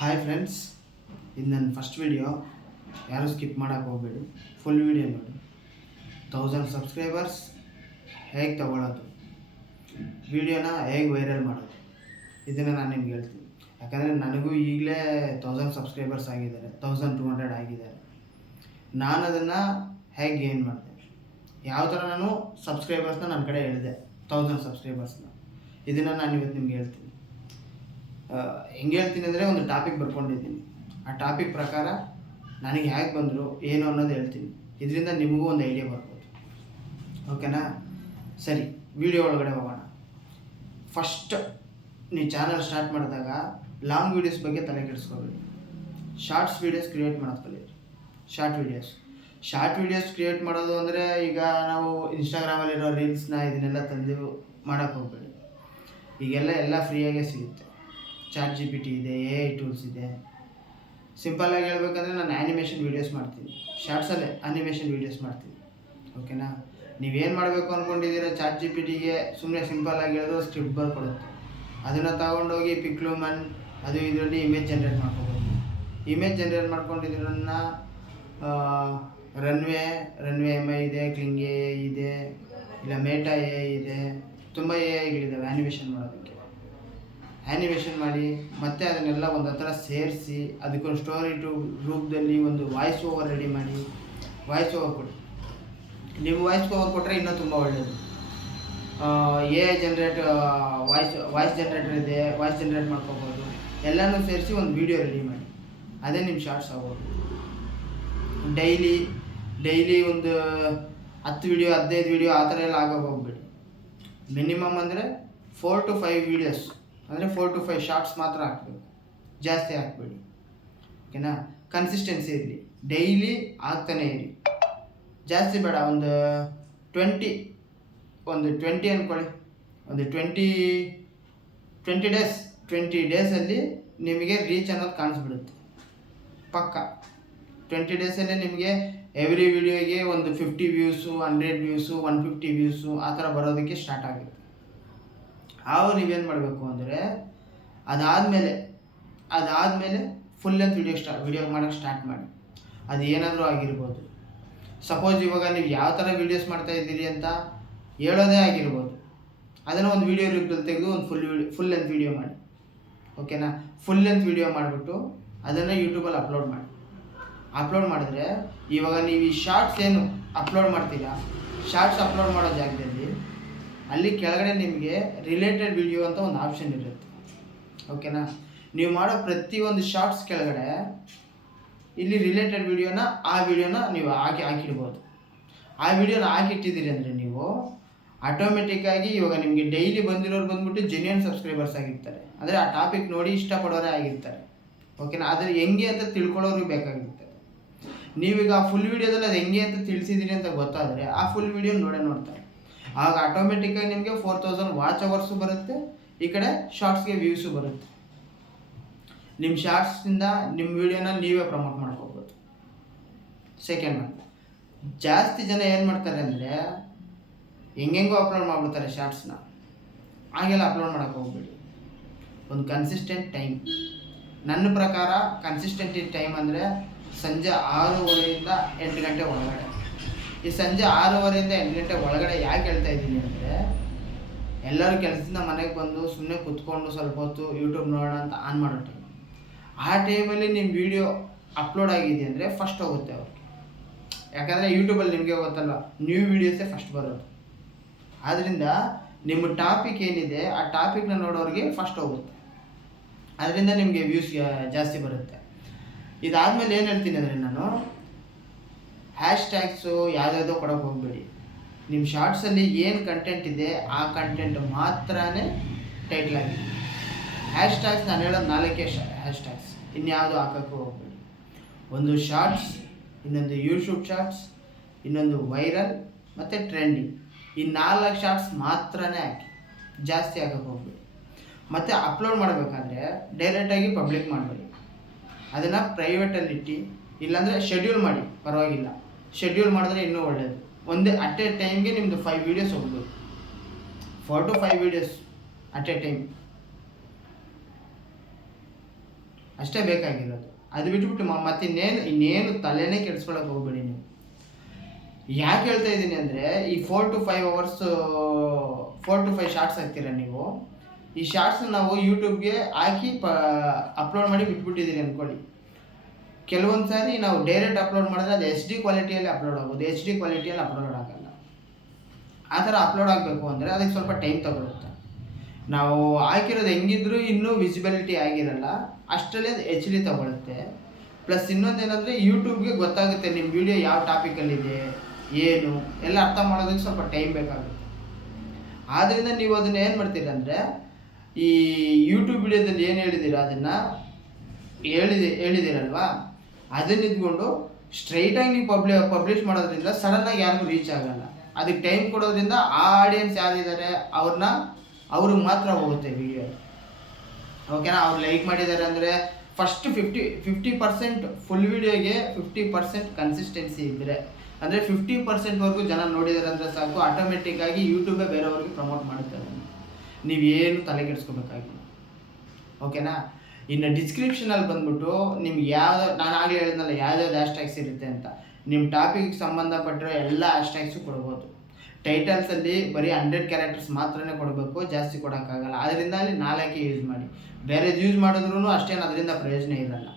Hi friends, ಇದು ನನ್ನ first video. ಯಾರೂ ಸ್ಕಿಪ್ ಮಾಡೋಕ್ಕೆ ಹೋಗಬೇಡಿ, ಫುಲ್ ವಿಡಿಯೋ ನೋಡಿ. 1000 ಸಬ್ಸ್ಕ್ರೈಬರ್ಸ್ ಹೇಗೆ ತಗೊಳ್ಳೋದು, ವಿಡಿಯೋನ ಹೇಗೆ ವೈರಲ್ ಮಾಡೋದು, ಇದನ್ನು ನಾನು ನಿಮ್ಗೆ ಹೇಳ್ತೀನಿ. ಯಾಕಂದರೆ ನನಗೂ ಈಗಲೇ 1000 ಸಬ್ಸ್ಕ್ರೈಬರ್ಸ್ ಆಗಿದ್ದಾರೆ, 1200 ಆಗಿದ್ದಾರೆ. ನಾನು ಅದನ್ನು ಹೇಗೆ ಗೇನ್ ಮಾಡಿದೆ, ಯಾವ ಥರ ನಾನು ಸಬ್ಸ್ಕ್ರೈಬರ್ಸ್ನ ನನ್ನ ಕಡೆ ಹೇಳಿದೆ, 1000 ಸಬ್ಸ್ಕ್ರೈಬರ್ಸ್ನ, ಇದನ್ನು ನಾನು ಇವತ್ತು ನಿಮ್ಗೆ ಹೇಳ್ತೀನಿ. ಹೆಂಗೆ ಹೇಳ್ತೀನಿ ಅಂದರೆ, ಒಂದು ಟಾಪಿಕ್ ಬರ್ಕೊಂಡಿದ್ದೀನಿ. ಆ ಟಾಪಿಕ್ ಪ್ರಕಾರ ನನಗೆ ಹೇಗೆ ಬಂದರು ಏನು ಅನ್ನೋದು ಹೇಳ್ತೀನಿ. ಇದರಿಂದ ನಿಮಗೂ ಒಂದು ಐಡಿಯಾ ಬರ್ಬೋದು. ಓಕೆನಾ? ಸರಿ, ವಿಡಿಯೋ ಒಳಗಡೆ ಹೋಗೋಣ. ಫಸ್ಟ್ ನೀವು ಚಾನಲ್ ಸ್ಟಾರ್ಟ್ ಮಾಡಿದಾಗ ಲಾಂಗ್ ವೀಡಿಯೋಸ್ ಬಗ್ಗೆ ತಲೆ ಕೆಡಿಸ್ಕೋಬೇಡಿ. ಶಾರ್ಟ್ಸ್ ವೀಡಿಯೋಸ್ ಕ್ರಿಯೇಟ್ ಮಾಡೋದು ಕಲೀರಿ. ಶಾರ್ಟ್ ವೀಡಿಯೋಸ್ ಕ್ರಿಯೇಟ್ ಮಾಡೋದು ಅಂದರೆ, ಈಗ ನಾವು ಇನ್ಸ್ಟಾಗ್ರಾಮಲ್ಲಿರೋ ರೀಲ್ಸ್ನ ಇದನ್ನೆಲ್ಲ ತಂದು ಮಾಡೋಕ್ಕೆ ಹೋಗಬೇಡಿ. ಈಗೆಲ್ಲ ಫ್ರೀಯಾಗೇ ಸಿಗುತ್ತೆ. ChatGPT ಇದೆ, AI ಟೂಲ್ಸ್ ಇದೆ. ಸಿಂಪಲ್ಲಾಗಿ ಹೇಳ್ಬೇಕಂದ್ರೆ, ನಾನು ಆ್ಯನಿಮೇಷನ್ ವೀಡಿಯೋಸ್ ಮಾಡ್ತೀನಿ, ಶಾರ್ಟ್ಸಲ್ಲೇ ಆ್ಯನಿಮೇಷನ್ ವೀಡಿಯೋಸ್ ಮಾಡ್ತೀನಿ. ಓಕೆನಾ? ನೀವೇನು ಮಾಡಬೇಕು ಅಂದ್ಕೊಂಡಿದ್ದೀರ, ChatGPTಗೆ ಸುಮ್ಮನೆ ಸಿಂಪಲ್ಲಾಗಿ ಹೇಳಿದ್ರು ಸ್ಕ್ರಿಪ್ಟ್ ಬರ್ಕೊಡುತ್ತೆ. ಅದನ್ನು ತಗೊಂಡೋಗಿ ಪಿಕ್ಲುಮನ್ ಅದು ಇದರಲ್ಲಿ ಇಮೇಜ್ ಜನ್ರೇಟ್ ಮಾಡ್ಕೋಬೋದು. ಇಮೇಜ್ ಜನ್ರೇಟ್ ಮಾಡ್ಕೊಂಡಿದ್ರನ್ನ ರನ್ವೇ MI ಇದೆ, ಕ್ಲಿಂಗ್ AI ಇದೆ, ಇಲ್ಲ ಮೇಟಾ AI ಇದೆ, ತುಂಬ AIಗಳಿದ್ದಾವೆ ಆ್ಯನಿಮೇಷನ್ ಮಾಡೋದಕ್ಕೆ. ಆ್ಯನಿಮೇಷನ್ ಮಾಡಿ ಮತ್ತೆ ಅದನ್ನೆಲ್ಲ ಒಂದು ಹತ್ರ ಸೇರಿಸಿ ಅದಕ್ಕೊಂದು ಸ್ಟೋರಿ ರೂಪದಲ್ಲಿ ಒಂದು ವಾಯ್ಸ್ ಓವರ್ ರೆಡಿ ಮಾಡಿ ವಾಯ್ಸ್ ಓವರ್ ಕೊಡಿ. ನೀವು ವಾಯ್ಸ್ ಓವರ್ ಕೊಟ್ಟರೆ ಇನ್ನೂ ತುಂಬ ಒಳ್ಳೆಯದು. AI ಜನ್ರೇಟ್ ವಾಯ್ಸ್ ಜನ್ರೇಟರ್ ಇದೆ, ವಾಯ್ಸ್ ಜನ್ರೇಟ್ ಮಾಡ್ಕೋಬೋದು. ಎಲ್ಲನೂ ಸೇರಿಸಿ ಒಂದು ವೀಡಿಯೋ ರೆಡಿ ಮಾಡಿ, ಅದೇ ನಿಮ್ಮ ಶಾರ್ಟ್ಸ್ ಆಗೋದು. ಡೈಲಿ ಒಂದು 10 ವೀಡಿಯೋ 15 ವೀಡಿಯೋ ಆ ಥರ ಎಲ್ಲ ಆಗೋಕೆ ಹೋಗ್ಬೇಡಿ. ಮಿನಿಮಮ್ ಅಂದರೆ 4 to 5 ವೀಡಿಯೋಸ್, ಅಂದರೆ 4 to 5 ಶಾರ್ಟ್ಸ್ ಮಾತ್ರ ಹಾಕಬೇಕು, ಜಾಸ್ತಿ ಹಾಕಬೇಡಿ. ಓಕೆನಾ? ಕನ್ಸಿಸ್ಟೆನ್ಸಿ ಇರಲಿ, ಡೈಲಿ ಆಗ್ತಾನೆ ಇರಿ. ಜಾಸ್ತಿ ಬೇಡ, ಒಂದು 20 ಅಂದ್ಕೊಳ್ಳಿ. ಒಂದು 20 ಡೇಸಲ್ಲಿ ನಿಮಗೆ ರೀಚ್ ಅನ್ನೋದು ಕಾಣಿಸ್ಬಿಡುತ್ತೆ ಪಕ್ಕ. 20 ಡೇಸಲ್ಲೇ ನಿಮಗೆ ಎವ್ರಿ ವಿಡಿಯೋಗೆ ಒಂದು 50 ವ್ಯೂಸು, 100 ವ್ಯೂಸು, 150 ವ್ಯೂಸು ಆ ಥರ ಬರೋದಕ್ಕೆ ಸ್ಟಾರ್ಟ್ ಆಗುತ್ತೆ. ಆವಾಗ ನೀವೇನು ಮಾಡಬೇಕು ಅಂದರೆ, ಅದಾದಮೇಲೆ ಫುಲ್ ಲೆಂತ್ ವಿಡಿಯೋ ಮಾಡೋಕ್ಕೆ ಸ್ಟಾರ್ಟ್ ಮಾಡಿ. ಅದು ಏನಾದರೂ ಆಗಿರ್ಬೋದು. ಸಪೋಸ್ ಇವಾಗ ನೀವು ಯಾವ ಥರ ವೀಡಿಯೋಸ್ ಮಾಡ್ತಾಯಿದ್ದೀರಿ ಅಂತ ಹೇಳೋದೇ ಆಗಿರ್ಬೋದು. ಅದನ್ನು ಒಂದು ವೀಡಿಯೋ ರೂಪದಲ್ಲಿ ತೆಗೆದು ಒಂದು ಫುಲ್ ಲೆಂತ್ ವೀಡಿಯೋ ಮಾಡಿ. ಓಕೆನಾ? ಫುಲ್ ಲೆಂತ್ ವೀಡಿಯೋ ಮಾಡಿಬಿಟ್ಟು ಅದನ್ನು ಯೂಟ್ಯೂಬಲ್ಲಿ ಅಪ್ಲೋಡ್ ಮಾಡಿದ್ರೆ, ಇವಾಗ ನೀವು ಈ ಶಾರ್ಟ್ಸ್ ಏನು ಅಪ್ಲೋಡ್ ಮಾಡ್ತೀರಾ, ಶಾರ್ಟ್ಸ್ ಅಪ್ಲೋಡ್ ಮಾಡೋ ಜಾಗದಲ್ಲಿ ಅಲ್ಲಿ ಕೆಳಗಡೆ ನಿಮಗೆ ರಿಲೇಟೆಡ್ ವಿಡಿಯೋ ಅಂತ ಒಂದು ಆಪ್ಷನ್ ಇರುತ್ತೆ. ಓಕೆನಾ? ನೀವು ಮಾಡೋ ಪ್ರತಿಯೊಂದು ಶಾರ್ಟ್ಸ್ ಕೆಳಗಡೆ ಇಲ್ಲಿ ರಿಲೇಟೆಡ್ ವಿಡಿಯೋನ ನೀವು ಹಾಕಿಡ್ಬೋದು. ಆ ವಿಡಿಯೋನ ಹಾಕಿಟ್ಟಿದ್ದೀರಿ ಅಂದರೆ ನೀವು ಆಟೋಮೆಟಿಕ್ಕಾಗಿ ಇವಾಗ ನಿಮಗೆ ಡೈಲಿ ಬಂದಿರೋರು ಬಂದ್ಬಿಟ್ಟು ಜೆನ್ಯೂನ್ ಸಬ್ಸ್ಕ್ರೈಬರ್ಸ್ ಆಗಿರ್ತಾರೆ. ಅಂದರೆ ಆ ಟಾಪಿಕ್ ನೋಡಿ ಇಷ್ಟಪಡೋರೇ ಆಗಿರ್ತಾರೆ. ಓಕೆನಾ? ಆದರೆ ಹೆಂಗೆ ಅಂತ ತಿಳ್ಕೊಳ್ಳೋರು ಬೇಕಾಗಿರ್ತಾರೆ. ನೀವೀಗ ಆ ಫುಲ್ ವೀಡಿಯೋದಲ್ಲಿ ಅದು ಹೆಂಗೆ ಅಂತ ತಿಳಿಸಿದ್ದೀರಿ ಅಂತ ಗೊತ್ತಾದರೆ ಆ ಫುಲ್ ವೀಡಿಯೋ ನೋಡ್ತಾರೆ. ಆಗ ಆಟೋಮೆಟಿಕ್ಕಾಗಿ ನಿಮಗೆ 4000 ವಾಚ್ ಅವರ್ಸು ಬರುತ್ತೆ, ಈ ಕಡೆ ಶಾರ್ಟ್ಸ್ಗೆ ವ್ಯೂಸು ಬರುತ್ತೆ. ನಿಮ್ಮ ಶಾರ್ಟ್ಸಿಂದ ನಿಮ್ಮ ವೀಡಿಯೋನ ನೀವೇ ಪ್ರಮೋಟ್ ಮಾಡ್ಕೋಬೋದು. ಸೆಕೆಂಡ್ ಒನ್, ಜಾಸ್ತಿ ಜನ ಏನು ಮಾಡ್ತಾರೆ ಅಂದರೆ ಹೆಂಗೆಂಗೋ ಅಪ್ಲೋಡ್ ಮಾಡಿಬಿಡ್ತಾರೆ ಶಾರ್ಟ್ಸ್ನ. ಹಾಗೆಲ್ಲ ಅಪ್ಲೋಡ್ ಮಾಡೋಕ್ಕೆ ಹೋಗ್ಬೇಡಿ. ಒಂದು ಕನ್ಸಿಸ್ಟೆಂಟ್ ಟೈಮ್, ನನ್ನ ಪ್ರಕಾರ ಕನ್ಸಿಸ್ಟೆಂಟ್ ಟೈಮ್ ಅಂದರೆ ಸಂಜೆ 6:30 8 ಗಂಟೆ ಒಳಗಡೆ. ಈ ಸಂಜೆ 6:30 8 ಗಂಟೆ ಒಳಗಡೆ ಯಾಕೆ ಹೇಳ್ತಾ ಇದ್ದೀನಿ ಅಂದರೆ, ಎಲ್ಲರೂ ಕೆಲಸದಿಂದ ಮನೆಗೆ ಬಂದು ಸುಮ್ಮನೆ ಕೂತ್ಕೊಂಡು ಸ್ವಲ್ಪ ಹೊತ್ತು ಯೂಟ್ಯೂಬ್ ನೋಡೋಣ ಅಂತ ಆನ್ ಮಾಡೋ ಟೈಮ್. ಆ ಟೈಮಲ್ಲಿ ನಿಮ್ಮ ವಿಡಿಯೋ ಅಪ್ಲೋಡ್ ಆಗಿದೆ ಅಂದರೆ ಫಸ್ಟ್ ಹೋಗುತ್ತೆ ಅವ್ರಿಗೆ. ಯಾಕಂದರೆ ಯೂಟ್ಯೂಬಲ್ಲಿ ನಿಮಗೆ ಗೊತ್ತಲ್ಲ, ನ್ಯೂ ವೀಡಿಯೋಸೇ ಫಸ್ಟ್ ಬರೋದು. ಆದ್ದರಿಂದ ನಿಮ್ಮ ಟಾಪಿಕ್ ಏನಿದೆ ಆ ಟಾಪಿಕ್ನ ನೋಡೋರಿಗೆ ಫಸ್ಟ್ ಹೋಗುತ್ತೆ. ಅದರಿಂದ ನಿಮಗೆ ವ್ಯೂಸ್ ಜಾಸ್ತಿ ಬರುತ್ತೆ. ಇದಾದಮೇಲೆ ಏನು ಹೇಳ್ತೀನಿ ಅಂದರೆ, ನಾನು ಹ್ಯಾಶ್ಟ್ಯಾಗ್ಸು ಯಾವುದಾವುದೋ ಕೊಡೋಕೆ ಹೋಗಬೇಡಿ. ನಿಮ್ಮ ಶಾರ್ಟ್ಸಲ್ಲಿ ಏನು ಕಂಟೆಂಟ್ ಇದೆ ಆ ಕಂಟೆಂಟ್ ಮಾತ್ರನೇ ಟೈಟ್ಲ್ ಆಗಿದೆ. ಹ್ಯಾಶ್ಟ್ಯಾಗ್ಸ್ ನಾನು ಹೇಳೋದು 4 ಹ್ಯಾಶ್ಟ್ಯಾಗ್ಸ್, ಇನ್ಯಾವುದು ಹಾಕೋಕ್ಕೂ ಹೋಗಬೇಡಿ. ಒಂದು ಶಾರ್ಟ್ಸ್, ಇನ್ನೊಂದು ಯೂಟ್ಯೂಬ್ ಶಾರ್ಟ್ಸ್, ಇನ್ನೊಂದು ವೈರಲ್ ಮತ್ತು ಟ್ರೆಂಡಿಂಗ್. ಈ 4 ಶಾರ್ಟ್ಸ್ ಮಾತ್ರನೇ ಹಾಕಿ, ಜಾಸ್ತಿ ಹಾಕೋಕ್ಕೆ ಹೋಗಬೇಡಿ. ಮತ್ತು ಅಪ್ಲೋಡ್ ಮಾಡಬೇಕಾದ್ರೆ ಡೈರೆಕ್ಟಾಗಿ ಪಬ್ಲಿಕ್ ಮಾಡಬೇಡಿ. ಅದನ್ನು ಪ್ರೈವೇಟಲ್ಲಿ ಇಟ್ಟು, ಇಲ್ಲಾಂದರೆ ಶೆಡ್ಯೂಲ್ ಮಾಡಿ, ಪರವಾಗಿಲ್ಲ. ಶೆಡ್ಯೂಲ್ ಮಾಡಿದ್ರೆ ಇನ್ನೂ ಒಳ್ಳೆಯದು. ಒಂದೇ ಅಟ್ ಎ ಟೈಮ್ಗೆ ನಿಮ್ಮದು 5 ವೀಡಿಯೋಸ್ ಹೋಗ್ಬೋದು. 4 to 5 videos at A time. ಅಷ್ಟೇ ಬೇಕಾಗಿರೋದು. ಅದು ಬಿಟ್ಬಿಟ್ಟು ಮತ್ತೆ ಇನ್ನೇನು ತಲೆನೇ ಕೆಡಿಸ್ಕೊಳಕ್ಕೆ ಹೋಗ್ಬೇಡಿ ನೀವು. ಯಾಕೆ ಹೇಳ್ತಾ ಇದ್ದೀನಿ ಅಂದರೆ, ಈ 4 to 5 hours 4 to 5 ಶಾರ್ಟ್ಸ್ ಹಾಕ್ತೀರ ನೀವು. ಈ ಶಾರ್ಟ್ಸ್ನ ನಾವು ಯೂಟ್ಯೂಬ್ಗೆ ಹಾಕಿ ಅಪ್ಲೋಡ್ ಮಾಡಿ ಬಿಟ್ಬಿಟ್ಟಿದ್ದೀರಿ ಅಂದ್ಕೊಳ್ಳಿ. ಕೆಲವೊಂದು ಸಾರಿ ನಾವು ಡೈರೆಕ್ಟ್ ಅಪ್ಲೋಡ್ ಮಾಡಿದ್ರೆ ಅದು HD ಕ್ವಾಲಿಟಿಯಲ್ಲಿ ಅಪ್ಲೋಡ್ ಆಗೋದು, HD ಕ್ವಾಲಿಟಿಯಲ್ಲಿ ಅಪ್ಲೋಡ್ ಆಗಲ್ಲ. ಆ ಥರ ಅಪ್ಲೋಡ್ ಆಗಬೇಕು ಅಂದರೆ ಅದಕ್ಕೆ ಸ್ವಲ್ಪ ಟೈಮ್ ತಗೊಳುತ್ತೆ. ನಾವು ಹಾಕಿರೋದು ಹೆಂಗಿದ್ರು ಇನ್ನೂ ವಿಸಿಬಿಲಿಟಿ ಆಗಿರಲ್ಲ, ಅಷ್ಟರಲ್ಲೇ ಅದು HD ತಗೊಳುತ್ತೆ. ಪ್ಲಸ್ ಇನ್ನೊಂದೇನೆಂದರೆ ಯೂಟ್ಯೂಬ್ಗೆ ಗೊತ್ತಾಗುತ್ತೆ ನಿಮ್ಮ ವಿಡಿಯೋ ಯಾವ ಟಾಪಿಕಲ್ಲಿದೆ ಏನು ಎಲ್ಲ ಅರ್ಥ ಮಾಡೋದಕ್ಕೆ ಸ್ವಲ್ಪ ಟೈಮ್ ಬೇಕಾಗುತ್ತೆ. ಆದ್ದರಿಂದ ನೀವು ಅದನ್ನು ಏನು ಮಾಡ್ತೀರ ಅಂದರೆ, ಈ ಯೂಟ್ಯೂಬ್ ವಿಡಿಯೋದಲ್ಲಿ ಏನು ಹೇಳಿದ್ದೀರಾ ಅದನ್ನು ಹೇಳಿದ್ದೀರಲ್ವಾ, ಅದನ್ನ ಇದ್ಕೊಂಡು ಸ್ಟ್ರೈಟಾಗಿ ನೀವು ಪಬ್ಲಿಷ್ ಮಾಡೋದ್ರಿಂದ ಸಡನ್ನಾಗಿ ಯಾರಿಗೂ ರೀಚ್ ಆಗಲ್ಲ. ಅದಕ್ಕೆ ಟೈಮ್ ಕೊಡೋದ್ರಿಂದ ಆ ಆಡಿಯನ್ಸ್ ಯಾರಿದ್ದಾರೆ ಅವ್ರಿಗೆ ಮಾತ್ರ ಹೋಗುತ್ತೆ ವಿಡಿಯೋ. ಓಕೆನಾ? ಅವ್ರು ಲೈಕ್ ಮಾಡಿದ್ದಾರೆ ಅಂದರೆ ಫಸ್ಟ್ 50% ಫುಲ್ ವಿಡಿಯೋಗೆ 50% ಕನ್ಸಿಸ್ಟೆನ್ಸಿ ಇದ್ದರೆ, ಅಂದರೆ 50%ವರೆಗೂ ಜನ ನೋಡಿದ್ದಾರೆ ಅಂದರೆ ಸಾಕು, ಆಟೋಮೆಟಿಕ್ಕಾಗಿ ಯೂಟ್ಯೂಬೇ ಬೇರೆಯವ್ರಿಗೆ ಪ್ರಮೋಟ್ ಮಾಡುತ್ತೆ. ನೀವೇನು ತಲೆ ಕೆಡಿಸ್ಕೋಬೇಕಾಗಿಲ್ಲ. ಓಕೆನಾ? ಇನ್ನು ಡಿಸ್ಕ್ರಿಪ್ಷನಲ್ಲಿ ಬಂದ್ಬಿಟ್ಟು ನಿಮ್ಗೆ ನಾನು ಆಗಲೇ ಹೇಳಿದ್ನಲ್ಲ ಯಾವ್ಯಾವ್ದು ಹ್ಯಾಶ್ಟ್ಯಾಗ್ಸ್ ಇರುತ್ತೆ ಅಂತ, ನಿಮ್ಮ ಟಾಪಿಕ್ಗೆ ಸಂಬಂಧಪಟ್ಟಿರೋ ಎಲ್ಲ ಹ್ಯಾಶ್ಟ್ಯಾಗ್ಸು ಕೊಡ್ಬೋದು. ಟೈಟಲ್ಸಲ್ಲಿ ಬರೀ 100 ಕ್ಯಾರೆಕ್ಟರ್ಸ್ ಮಾತ್ರನೇ ಕೊಡಬೇಕು, ಜಾಸ್ತಿ ಕೊಡೋಕ್ಕಾಗಲ್ಲ. ಅದರಿಂದ ಅಲ್ಲಿ 4 ಯೂಸ್ ಮಾಡಿ. ಬೇರೆದು ಯೂಸ್ ಮಾಡಿದ್ರೂ ಅಷ್ಟೇನು ಅದರಿಂದ ಪ್ರಯೋಜನ ಇರಲ್ಲ.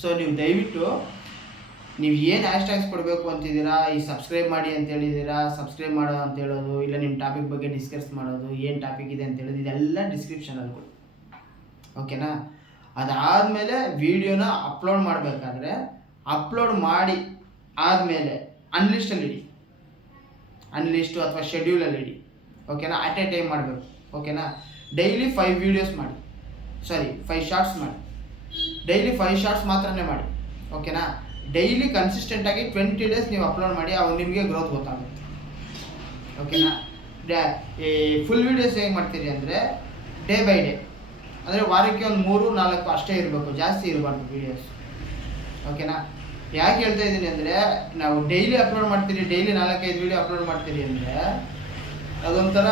ಸೊ ನೀವು ದಯವಿಟ್ಟು ನೀವು ಏನು ಹ್ಯಾಶ್ಟ್ಯಾಗ್ಸ್ ಕೊಡಬೇಕು ಅಂತಿದ್ದೀರಾ, ಈ ಸಬ್ಸ್ಕ್ರೈಬ್ ಮಾಡಿ ಅಂತ ಹೇಳಿದ್ದೀರಾ, ಸಬ್ಸ್ಕ್ರೈಬ್ ಮಾಡೋ ಅಂತ ಹೇಳೋದು, ಇಲ್ಲ ನಿಮ್ಮ ಟಾಪಿಕ್ ಬಗ್ಗೆ ಡಿಸ್ಕಸ್ ಮಾಡೋದು, ಏನು ಟಾಪಿಕ್ ಇದೆ ಅಂತ ಹೇಳೋದು, ಇದೆಲ್ಲ ಡಿಸ್ಕ್ರಿಪ್ಷನಲ್ಲಿ ಕೊಡಿ. ಓಕೆನಾ? ಅದಾದಮೇಲೆ ವಿಡಿಯೋನ ಅಪ್ಲೋಡ್ ಮಾಡಬೇಕಾದ್ರೆ ಅಪ್ಲೋಡ್ ಮಾಡಿ ಆದಮೇಲೆ ಅನ್ಲಿಸ್ಟಲ್ಲಿ ಇಡಿ, ಅನ್ಲಿಸ್ಟು ಅಥವಾ ಶೆಡ್ಯೂಲಲ್ಲಿ ಇಡಿ. ಓಕೆನಾ? ಅಟ್ ಎ ಟೈಮ್ ಮಾಡಬೇಕು. ಓಕೆನಾ? ಡೈಲಿ 5 ವೀಡಿಯೋಸ್ ಮಾಡಿ, 5 ಶಾರ್ಟ್ಸ್ ಮಾಡಿ. ಡೈಲಿ 5 ಶಾರ್ಟ್ಸ್ ಮಾತ್ರನೇ ಮಾಡಿ. ಓಕೆನಾ? ಡೈಲಿ ಕನ್ಸಿಸ್ಟೆಂಟಾಗಿ 20 days ನೀವು ಅಪ್ಲೋಡ್ ಮಾಡಿ, ಅವಾಗ ನಿಮಗೆ ಗ್ರೋತ್ ಗೊತ್ತಾಗುತ್ತೆ. ಓಕೆನಾ? ಈ ಫುಲ್ ವೀಡಿಯೋಸ್ ಹೇಗೆ ಮಾಡ್ತೀರಿ ಅಂದರೆ ಡೇ ಬೈ ಡೇ, ಅಂದರೆ ವಾರಕ್ಕೆ ಒಂದು 3-4 ಅಷ್ಟೇ ಇರಬೇಕು, ಜಾಸ್ತಿ ಇರಬಾರ್ದು ವೀಡಿಯೋಸ್. ಓಕೆನಾ? ಯಾಕೆ ಹೇಳ್ತಾ ಇದ್ದೀನಿ ಅಂದರೆ, ನಾವು ಡೈಲಿ ಅಪ್ಲೋಡ್ ಮಾಡ್ತೀರಿ, ಡೈಲಿ 4-5 ವೀಡಿಯೋ ಅಪ್ಲೋಡ್ ಮಾಡ್ತೀರಿ ಅಂದರೆ ಅದೊಂಥರ,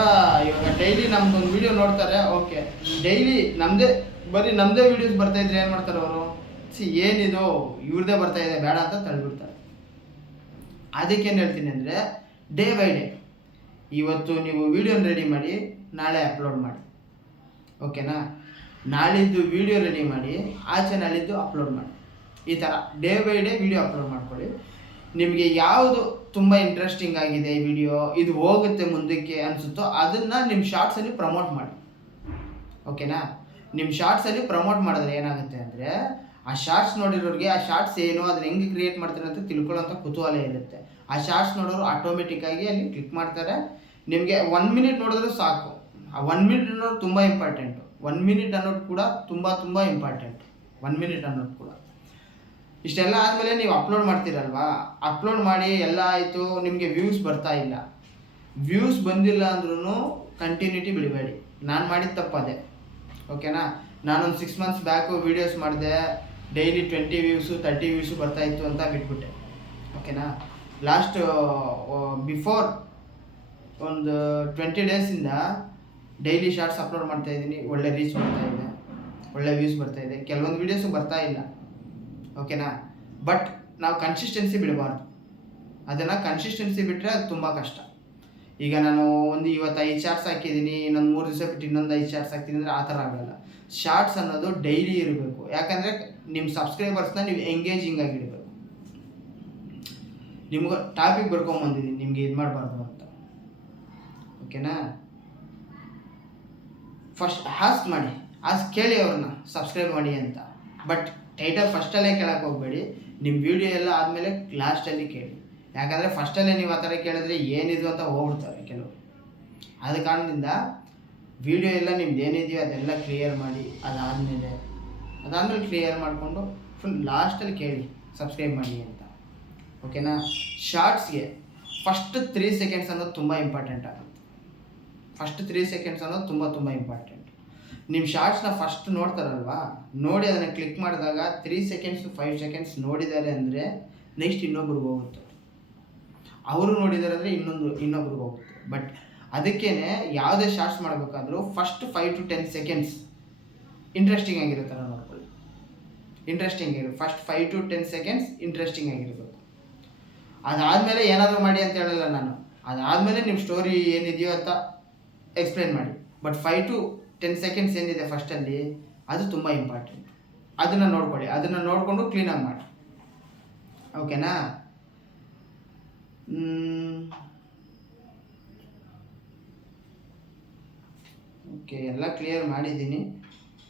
ಇವಾಗ ಡೈಲಿ ನಮ್ದೊಂದು ವೀಡಿಯೋ ನೋಡ್ತಾರೆ, ಓಕೆ ಡೈಲಿ ನಮ್ಮದೇ ವೀಡಿಯೋಸ್ ಬರ್ತಾಯಿದ್ರೆ ಏನು ಮಾಡ್ತಾರೆ ಅವರು, ಏನಿದು ಇವ್ರದ್ದೇ ಬರ್ತಾಯಿದೆ ಬೇಡ ಅಂತ ತಳ್ಳಿಬಿಡ್ತಾರೆ. ಅದಕ್ಕೇನು ಹೇಳ್ತೀನಿ ಅಂದರೆ, ಡೇ ಬೈ ಡೇ ಇವತ್ತು ನೀವು ವೀಡಿಯೋನ ರೆಡಿ ಮಾಡಿ, ನಾಳೆ ಅಪ್ಲೋಡ್ ಮಾಡಿ. ಓಕೆನಾ? ನಾಳಿದ್ದು ವೀಡಿಯೋ ರೆಡಿ ಮಾಡಿ, ಆಚೆ ನಾಳಿದ್ದು ಅಪ್ಲೋಡ್ ಮಾಡಿ. ಈ ಥರ day by day video upload ಮಾಡ್ಕೊಳ್ಳಿ. ನಿಮಗೆ ಯಾವುದು ತುಂಬ ಇಂಟ್ರೆಸ್ಟಿಂಗ್ ಆಗಿದೆ ಈ ವಿಡಿಯೋ, ಇದು ಹೋಗುತ್ತೆ ಮುಂದಕ್ಕೆ ಅನಿಸುತ್ತೋ ಅದನ್ನು ನಿಮ್ಮ ಶಾರ್ಟ್ಸಲ್ಲಿ ಪ್ರಮೋಟ್ ಮಾಡಿ. ಓಕೆನಾ? ನಿಮ್ಮ ಶಾರ್ಟ್ಸಲ್ಲಿ ಪ್ರಮೋಟ್ ಮಾಡಿದ್ರೆ ಏನಾಗುತ್ತೆ ಅಂದರೆ, ಆ ಶಾರ್ಟ್ಸ್ ನೋಡಿರೋರಿಗೆ ಆ ಶಾರ್ಟ್ಸ್ ಏನು, ಅದನ್ನ ಹೆಂಗೆ ಕ್ರಿಯೇಟ್ ಮಾಡ್ತಾರೆ ಅಂತ ತಿಳ್ಕೊಳ್ಳೋಂಥ ಕುತೂಹಲ ಇರುತ್ತೆ. ಆ ಶಾರ್ಟ್ಸ್ ನೋಡೋರು ಆಟೋಮೆಟಿಕ್ಕಾಗಿ ಅಲ್ಲಿ ಕ್ಲಿಕ್ ಮಾಡ್ತಾರೆ. ನಿಮಗೆ 1 minute ನೋಡಿದ್ರೆ ಸಾಕು. ಆ 1 minute ಅನ್ನೋದು ತುಂಬ ಇಂಪಾರ್ಟೆಂಟು. 1 minute ಅನ್ನೋದು ಕೂಡ ತುಂಬ ಇಂಪಾರ್ಟೆಂಟ್. 1 minute ಅನ್ನೋದು ಕೂಡ. ಇಷ್ಟೆಲ್ಲ ಆದಮೇಲೆ ನೀವು ಅಪ್ಲೋಡ್ ಮಾಡ್ತೀರಲ್ವಾ, ಅಪ್ಲೋಡ್ ಮಾಡಿ ಎಲ್ಲ ಆಯಿತು, ನಿಮಗೆ ವ್ಯೂಸ್ ಬರ್ತಾ ಇಲ್ಲ. ವ್ಯೂಸ್ ಬಂದಿಲ್ಲ ಅಂದ್ರೂ ಕಂಟಿನ್ಯೂಟಿ ಬಿಡಬೇಡಿ. ನಾನು ಮಾಡಿದ ತಪ್ಪದೆ. ಓಕೆನಾ? ನಾನೊಂದು 6 months ಬ್ಯಾಕು ವೀಡಿಯೋಸ್ ಮಾಡಿದೆ, ಡೈಲಿ 20 ವ್ಯೂಸು 30 ವ್ಯೂಸು ಬರ್ತಾಯಿತ್ತು ಅಂತ ಬಿಟ್ಬಿಟ್ಟೆ. ಓಕೆನಾ? ಲಾಸ್ಟ್ ಬಿಫೋರ್ ಒಂದು 20 daysಯಿಂದ ಡೈಲಿ ಶಾರ್ಟ್ಸ್ ಅಪ್ಲೋಡ್ ಮಾಡ್ತಾಯಿದ್ದೀನಿ. ಒಳ್ಳೆ ರೀಚ್ ಬರ್ತಾಯಿದೆ, ಒಳ್ಳೆ ವ್ಯೂಸ್ ಬರ್ತಾಯಿದೆ. ಕೆಲವೊಂದು ವೀಡಿಯೋಸು ಬರ್ತಾ ಇಲ್ಲ. ಓಕೆನಾ? ಬಟ್ ನಾವು ಕನ್ಸಿಸ್ಟೆನ್ಸಿ ಬಿಡಬಾರ್ದು. ಅದನ್ನು ಕನ್ಸಿಸ್ಟೆನ್ಸಿ ಬಿಟ್ಟರೆ ಅದು ತುಂಬ ಕಷ್ಟ. ಈಗ ನಾನು ಇವತ್ತು 5 ಶಾರ್ಟ್ಸ್ ಹಾಕಿದ್ದೀನಿ, ಇನ್ನೊಂದು 3 ದಿವಸ ಬಿಟ್ಟು ಇನ್ನೊಂದು 5 ಶಾರ್ಟ್ಸ್ ಹಾಕ್ತೀನಿ ಅಂದರೆ ಆ ಥರ ಆಗಲ್ಲ. ಶಾರ್ಟ್ಸ್ ಅನ್ನೋದು ಡೈಲಿ ಇರಬೇಕು. ಯಾಕಂದರೆ ನಿಮ್ಮ ಸಬ್ಸ್ಕ್ರೈಬರ್ಸ್ನ ನೀವು ಎಂಗೇಜಿಂಗ್ ಆಗಿಡಬೇಕು. ನಿಮ್ಗೆ ಟಾಪಿಕ್ ಬರ್ಕೊಂಬಂದಿದ್ದೀನಿ, ನಿಮಗೆ ಇದು ಮಾಡಬಾರ್ದು ಅಂತ. ಓಕೆನಾ? ಫಸ್ಟ್ ಆಸ್ಕ್ ಕೇಳಿ ಅವ್ರನ್ನ ಸಬ್ಸ್ಕ್ರೈಬ್ ಮಾಡಿ ಅಂತ. ಬಟ್ ಟೈಟಲ್ ಫಸ್ಟಲ್ಲೇ ಕೇಳಕ್ಕೆ ಹೋಗಬೇಡಿ. ನಿಮ್ಮ ವಿಡಿಯೋ ಎಲ್ಲ ಆದಮೇಲೆ ಲಾಸ್ಟಲ್ಲಿ ಕೇಳಿ. ಯಾಕಂದರೆ ಫಸ್ಟಲ್ಲೇ ನೀವು ಆ ಥರ ಕೇಳಿದ್ರೆ ಏನಿದು ಅಂತ ಹೋಗ್ಬಿಡ್ತಾರೆ ಕೆಲವರು. ಆದ ಕಾರಣದಿಂದ ವಿಡಿಯೋ ಎಲ್ಲ ನಿಮ್ದು ಏನಿದೆಯೋ ಅದೆಲ್ಲ ಕ್ಲಿಯರ್ ಮಾಡಿ, ಅದಾದಮೇಲೆ ಕ್ಲಿಯರ್ ಮಾಡಿಕೊಂಡು ಫುಲ್ ಲಾಸ್ಟಲ್ಲಿ ಕೇಳಿ ಸಬ್ಸ್ಕ್ರೈಬ್ ಮಾಡಿ ಅಂತ. ಓಕೆನಾ? ಶಾರ್ಟ್ಸ್ಗೆ ಫಸ್ಟ್ 3 seconds ಅನ್ನೋದು ತುಂಬ ಇಂಪಾರ್ಟೆಂಟ್ ಆಗುತ್ತೆ. ಫಸ್ಟ್ 3 seconds ಅನ್ನೋದು ತುಂಬ ಇಂಪಾರ್ಟೆಂಟ್. ನಿಮ್ಮ ಶಾರ್ಟ್ಸ್ನ ಫಸ್ಟ್ ನೋಡ್ತಾರಲ್ವಾ, ನೋಡಿ ಅದನ್ನು ಕ್ಲಿಕ್ ಮಾಡಿದಾಗ 3 seconds 5 seconds ನೋಡಿದ್ದಾರೆ ಅಂದರೆ ನೆಕ್ಸ್ಟ್ ಇನ್ನೊಬ್ರಿಗೆ ಹೋಗುತ್ತೆ. ಅವರು ನೋಡಿದ್ದಾರೆ ಅಂದರೆ ಇನ್ನೊಬ್ರಿಗೆ ಹೋಗುತ್ತೆ. ಬಟ್ ಅದಕ್ಕೇ ಯಾವುದೇ ಶಾರ್ಟ್ಸ್ ಮಾಡಬೇಕಾದ್ರೂ ಫಸ್ಟ್ 5 to 10 seconds ಇಂಟ್ರೆಸ್ಟಿಂಗ್ ಆಗಿರೋ ಥರ ನೋಡ್ಕೊಳ್ಳಿ. ಇಂಟ್ರೆಸ್ಟಿಂಗ್ ಇರು. ಫಸ್ಟ್ 5 to 10 ಸೆಕೆಂಡ್ಸ್ ಇಂಟ್ರೆಸ್ಟಿಂಗ್ ಆಗಿರ್ಬೇಕು. ಅದಾದಮೇಲೆ ಏನಾದರೂ ಮಾಡಿ ಅಂತ ಹೇಳಲ್ಲ ನಾನು. ಅದಾದಮೇಲೆ ನಿಮ್ಮ ಸ್ಟೋರಿ ಏನಿದೆಯೋ ಅಂತ ಎಕ್ಸ್ಪ್ಲೇನ್ ಮಾಡಿ. ಬಟ್ 5 to 10 ಸೆಕೆಂಡ್ಸ್ ಏನಿದೆ ಫಸ್ಟಲ್ಲಿ, ಅದು ತುಂಬ ಇಂಪಾರ್ಟೆಂಟ್. ಅದನ್ನು ನೋಡ್ಕೊಳ್ಳಿ. ಅದನ್ನು ನೋಡಿಕೊಂಡು ಕ್ಲೀನಾಗಿ ಮಾಡಿ. ಓಕೆನಾ? ಓಕೆ, ಎಲ್ಲ ಕ್ಲಿಯರ್ ಮಾಡಿದ್ದೀನಿ.